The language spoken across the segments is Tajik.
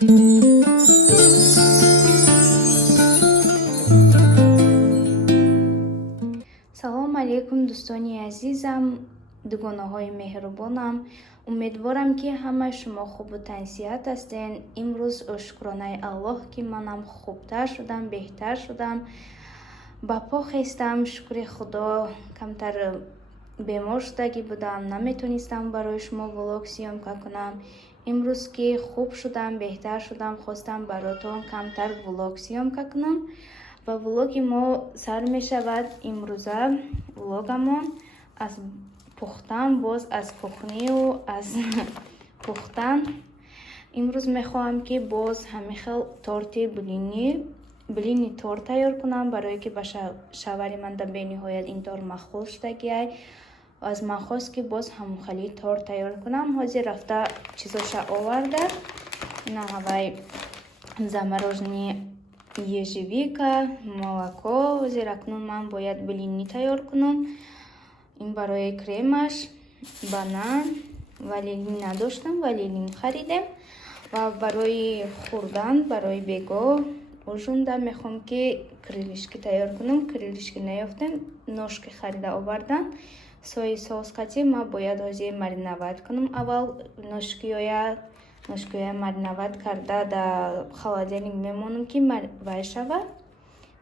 салом алейкум дӯстони азизам, дугонаҳои меҳрубонам. Умедворам ки ҳамаи шумо хубу тансиҳат ҳастен. имрӯз шукронаи Аллоҳ ки манам хубтар шудам, беҳтар шудам, ба по хестам. шукри худо. камтар бемор шудагӣ будам, наметонистам барои шумо влог сиёмка кунам. имрӯз ки хуб шудам, беҳтар шудам, хостам баротон камтар влог сиёмка кунам. ва влоги мо сар мешавад. имрӯза влогамон аз пухтан, боз аз кухнию аз пухтан. имрӯз мехоҳам ки боз ҳамин хел торти блини торт тайёр кунам, барое ки ба шавари ман бениҳоят ин тор махбул шудагиай. аз ман хост ки боз ҳамхали торт тайёр кунам. ҳозир рафта чизоша оварда, ина ҳавай замороженные ежевика, молоко. ҳозир акнун ман бояд блини тайёр кунам. ин барои кремаш, банан, ванилин надоштам, ванилин харидем. ва барои хӯрдан, барои бегоҳ ужунда мехоҳам ки крылишки тайёр кунам. крылишки наёфтем, ношки харида овардам. сои соус қатӣ ма бояд ҳозир мариноват кунам. аввал ношкиёя мариноват карда дар холодильник мемонам ки вай шава,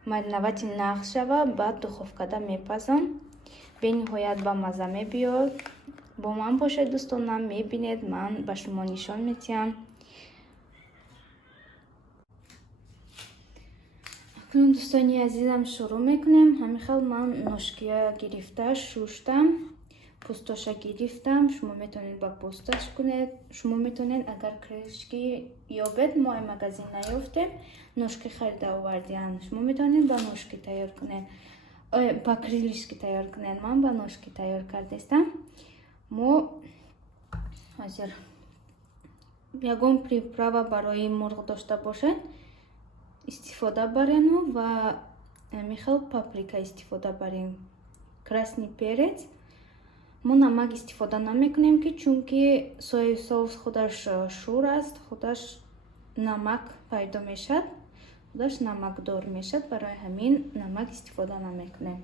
мариновати нағз шава. баъд духовкада мепазам. бениҳоят ба маза мебиёд. бо ман бошед дӯстонам, мебинед ман ба шумо нишон медиҳам. акнун дӯстони азизам шурӯъ мекунем. ҳамин хел ман ношкиё гирифта шуштам, пӯстоша гирифтам. шумо метавонед ба пӯсташ кунед. шумо метавонед агар крылишки ёбед, мо магазин наёфтем, ношки харида овардиам, шумо метавонед ба ношки тайёр кунед, ба крылишки тайёр кунед. ман ба ношки тайёр кардастам. мо ҳозир ягон приправа барои мурғ дошта бошед истифода барем ва ҳамин хел паприка истифода барем, красный перец. мо намак истифода намекунем ки чунки сои соус худаш шур аст, худаш намак пайдо мешавад, худаш намакдор мешавад. барои ҳамин намак истифода намекунем.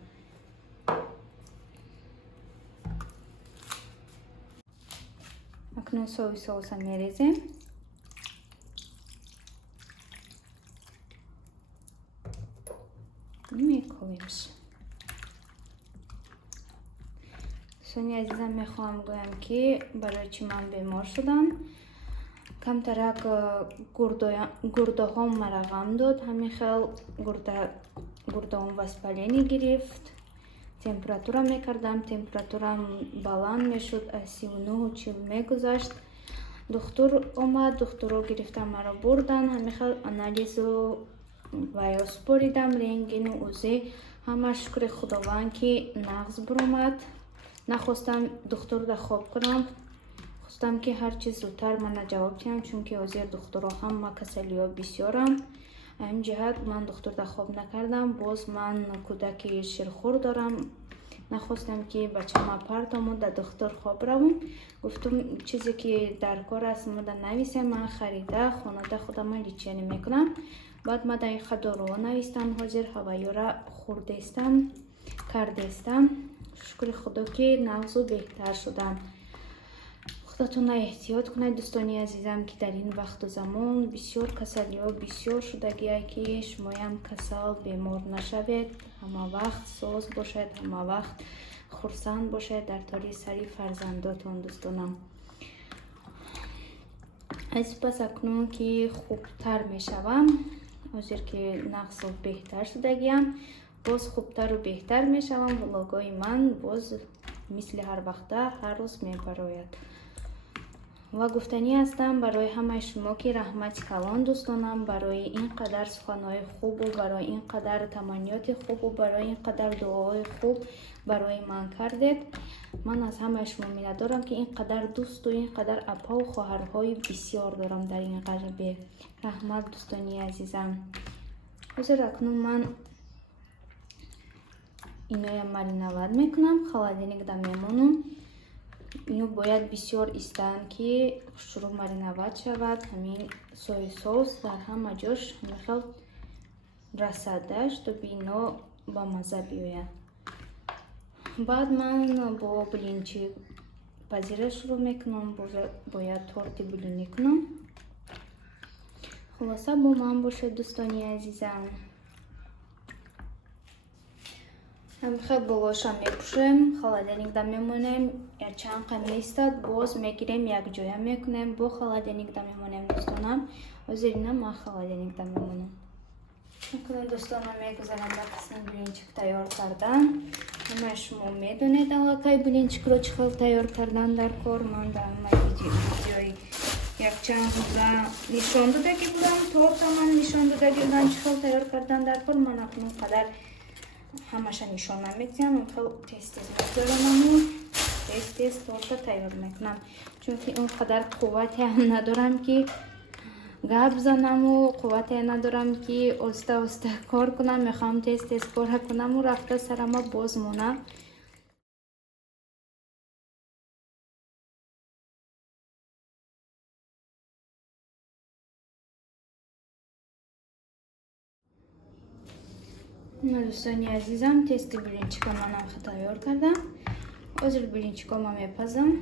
акнун сои соуса мерезем. мековимш. дӯстони азизам, мехоҳам гӯям ки барои чӣ ман бемор шудам. камтарак гурдоҳом марағам дод. ҳамин хел гурдоҳом воспаление гирифт. температура мекардам, температурам баланд мешуд, аз 39-40 мегузашт. духтур омад, духтуро гирифта маро бурдан. ҳамин хел анализу ваё споридам, рентгену узи. ҳама шукри худованд ки нағз буромад. нахостам духтурда хоб кунам, хостам ки ҳарчи зудтар мана ҷавоб диҳам, чунки ҳозир духтуро ҳама касалиҳо бисёрам. ҳамин ҷиҳат ман духтурда хоб накардам. боз ман кӯдаки ширхӯр дорам. нахостам ки бачама парт омад да духтур хоб равам. гуфтум чизе ки дар кор аст мада нависем, ман харида хонада худама личени мекунам. баъд мада иқа доруҳо навистам. ҳозир ҳавайёра хӯрдестам, кардестам. шукри худо ки нағзу беҳтар шудам. худатона эҳтиёт кунед дӯстони азизам ки дар ин вақту замон бисёр касалиҳо бисёр шудагиай ки шумоям касал бемор нашавед. ҳама вақт соз бошед, ҳама вақт хурсанд бошед дар тори сари фарзандотон. дӯстонам, аз пас акнун ки хубтар мешавам, ҳозир ки нағзу беҳтар шудагиам, боз хубтару беҳтар мешавам. влогои ман боз мисли ҳар вақта ҳар рӯз мебарояд. ва гуфтанӣ ҳастам барои ҳамаи шумо ки раҳмати калон дӯстонам, барои ин қадар суханҳои хубу, барои ин қадар таманниёти хубу, барои ин қадар дуоҳои хуб барои ман кардед. ман аз ҳамаи шумо миннатдорам ки ин қадар дӯсту ин қадар апаву хоҳарҳои бисёр дорам дар ин ғарибе. раҳмат дӯстони азизам. ҳозир акнун ман иноям мариноват мекунам, холодильникда мемонам. اینو باید بسیار ایستن که خشرو مرینovat شود. همین سوی سس در همه جاش میخواد رسدش تا بینا با مزه بیاید. بعد من با بلینچی پذیره شروع میکنم. باید تورت بلینی کنم. خلاصه با من باشه دوستانی عزیزم. خب بلاشا میپوشیم، холодильникда میمونیم. چند قمی ایستاد باز میگیریم یک جای میکنیم. با холодильникда میمونیم دوستانم. حاضرینه من холодильникда میمونم. کنم دوستانم میگذارم به قسم بلینچیک تیار کردن. همه شما میدونید علاقه بلینچیک رو چخل تیار کردن در کار. من در ویدیوی یک چند روزه نشان داده که بودم. تورت من نشان داده بودم چخل تیار کردن در کار. من اکنون قدر همشه نشان نمیدیم. اونقدر تست میگذارم و تست تورت تیار میکنم. چون که اونقدر قوتی هم ندارم که گپ بزنم و قوتی ندارم که آسته کار کنم. میخوام تست کار کنم و رفته سرم باز مونه. دوستانی عزیزم تست بلینچیکا منم تیار کردم. حاضر بلینچیکا ما میپزم.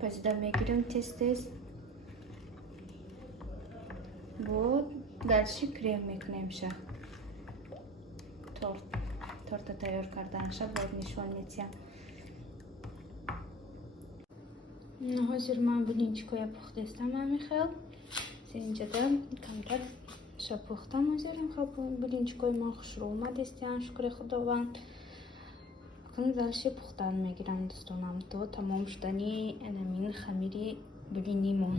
پزیده میگیرم تست بود دلشی کریم میکنیم شه. تورت تیار کردن شه باید نشون میدیم. حاضر من بلینچیکای پخته استم هم میخواد. اینجا دم کمتر شب پختم. حاضرم خب بلینچیکای من خشرو اومد استیان شکر خداوند. اکنون دلشی پختن میگیرم دوستانم تا تمام شدنی انمین خمیری بلینی من.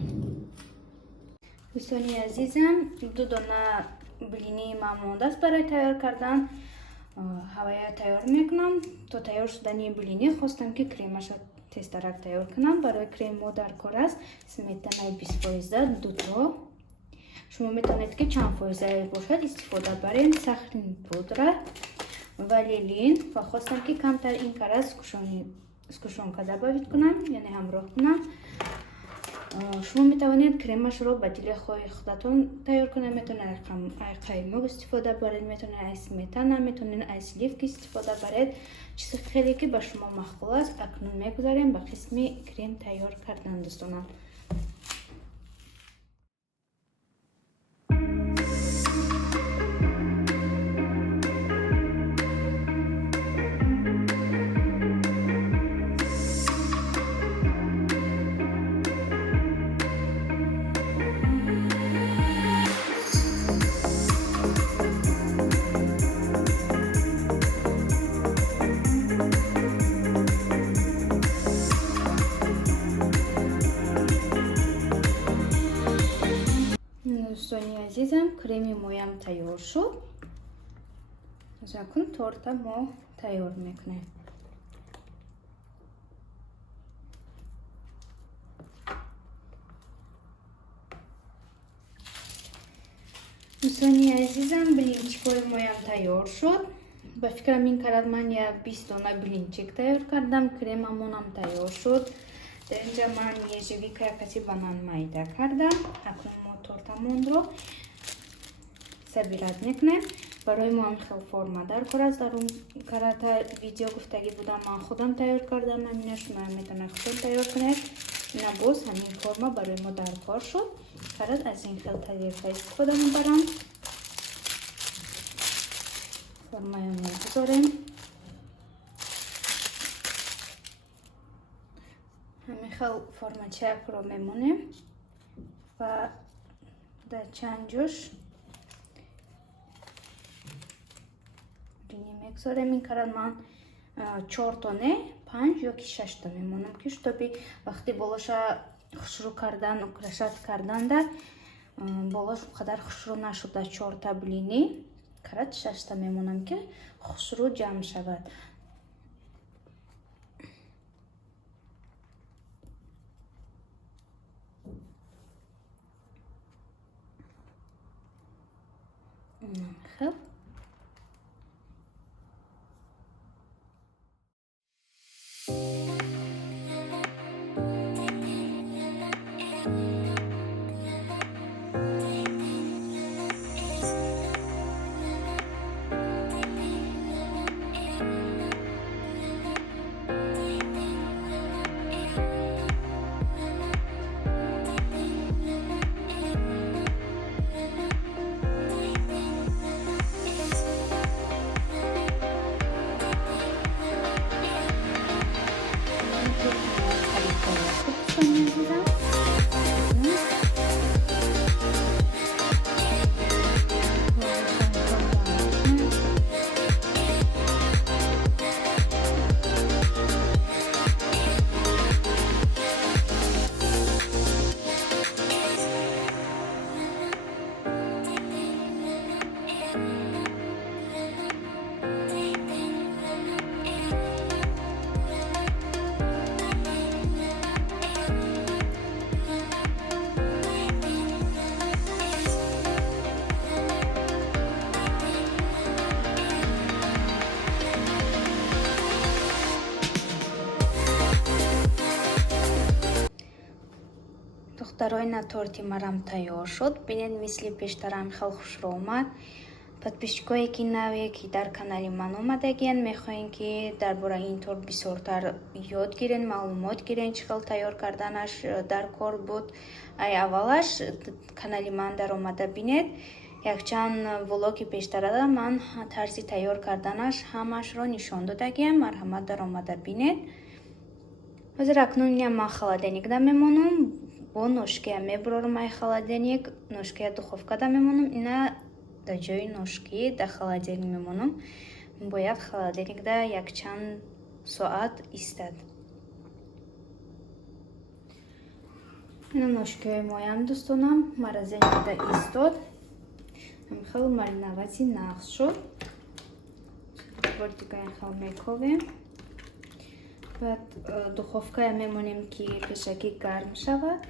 دوستانی عزیزم دو دانه بلینی من مونده است برای تیار کردن. هوایی تیار میکنم. تا تیار شدنی بلینی خواستم که کریمش تسترک تیار کنم. برای کریم ما در کار است. سمیتانه 20% دو تا. شما میتونید که چند فایزه باشد استفاده برین. سخن پودر ولیلین و خواستم که کمتر این کار است اسکوشون کده باید کنم یعنی همراه کنم. شما میتوانید کریمش رو به دل خودتون تیار کنید. میتونید قیمق استفاده برید، میتونید از سمیتانه، میتونید از لیفک استفاده برید. چیز خیلی که به شما مقبول است. اکنون میگذاریم به قسم کریم تیار کردن دوستانم. دوستانی عزیزم کریمی مویم تیار شد. از اکنون تورت ما تیار میکنیم. دوستانی عزیزم بلینچیکای مویم تیار شد. به فکرم این کرد من یا 20 دانه بلینچیک تیار کردم. کریم امونم تیار شد. در اینجا من یه کسی بانان مایده کردم. اکنون ما تورتمون رو سربیرت میکنیم. برای ما هم خیلی فرما در کار است. در اون کرات ویدیو گفتگی بودم من خودم تیار کردم. همینش من میتونم خودم تیار کنید. اینا باز همین فرما برای ما در کار شد. کرات از این خیلی طریقه استفاده میبرم. فرمای رو میگذاریم. همین خیلی فرما چک رو میمونیم و در چند جوش میگذاریم. این کرد من 4 تا نه 5 یا 6 تا میمونم که شتابی وقتی بالاش خشرو کردن و کرشت کردن در بالاش قدر خشرو نشده 4 تا بلینی کرد 6 تا میمونم که خشرو جمع شود. خب Второй на торти марам тайёр шуд. Бинед мисли пештарам хел хушро омад. подписчикое ки наве ки дар канали ман омадагиянд мехоҳем ки дар бораи ин торт бисёртар ёд гирен, маълумот гирен чӣ хел тайёр карданаш дар кор буд. Ай аввалаш канали ман дар омада бинед. якчанд влоги пештара ман тарзи тайёр карданаш ҳамашро нишон додагиям. марҳамат дар омада бинед. ҳозир акнун инам ман холодильникда мемонам. бо ношкия мебурорам ай холодильник. ношкия духовкада мемонам. ина дар ҷои ношкӣ дар холодильник мемонам. бояд холодильникда якчанд соат истад. ина ношкиҳои моям дӯстонам морозилкада истод. хел мариновати нағз шуд. бор дигар хел мековем. баъд духовкая мемонем ки пешакӣ гарм шавад.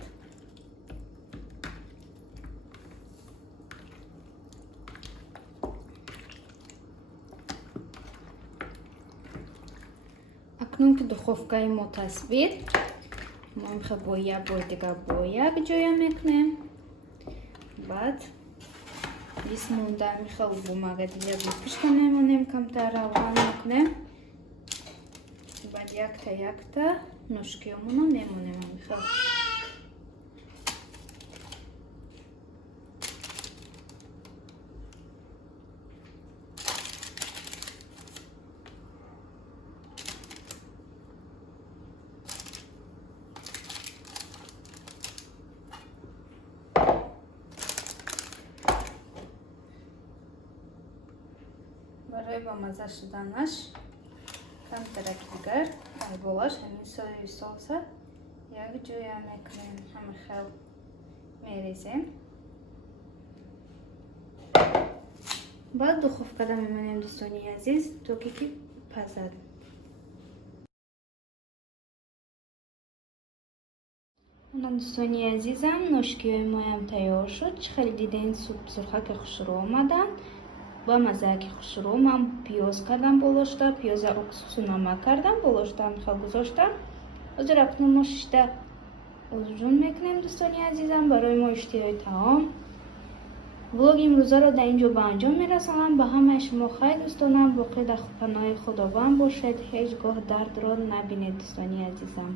акнун ки духовкаи мо тасбид, мо имхел бо як бор дигар бо як ҷоя мекунем. баъд лист монда имхел бумага дигар бипишка мемонем, камтар равған мекунем. баъд якта ношкиёмоно мемонем имхел. барои ба маза шуданаш камтарак дигар айболаш ҳамин сои соуса як ҷоя мекунем. ҳама хел мерезем. баъд духовкада мемонем дӯстони азиз то ки пазад. дӯстони азизам ношкиҳои моям тайёр шуд. чӣ хеле диден сурхаки хушро омаданд. ба маззааки хушро ман пиёз кардам болошта. пиёза уксусу намак кардам болошта михел гузоштам. ҳозир акнун мо шишта озжун мекунем дӯстони азизам барои мо иштиҳои таом. влоги имрӯзаро дар ин ҷо ба анҷом мерасонам. ба ҳамаи шумо хайр дӯстонам. боқӣ дар паноҳи худованд бошед. ҳеҷ гоҳ дардро набинед дӯстони азизам.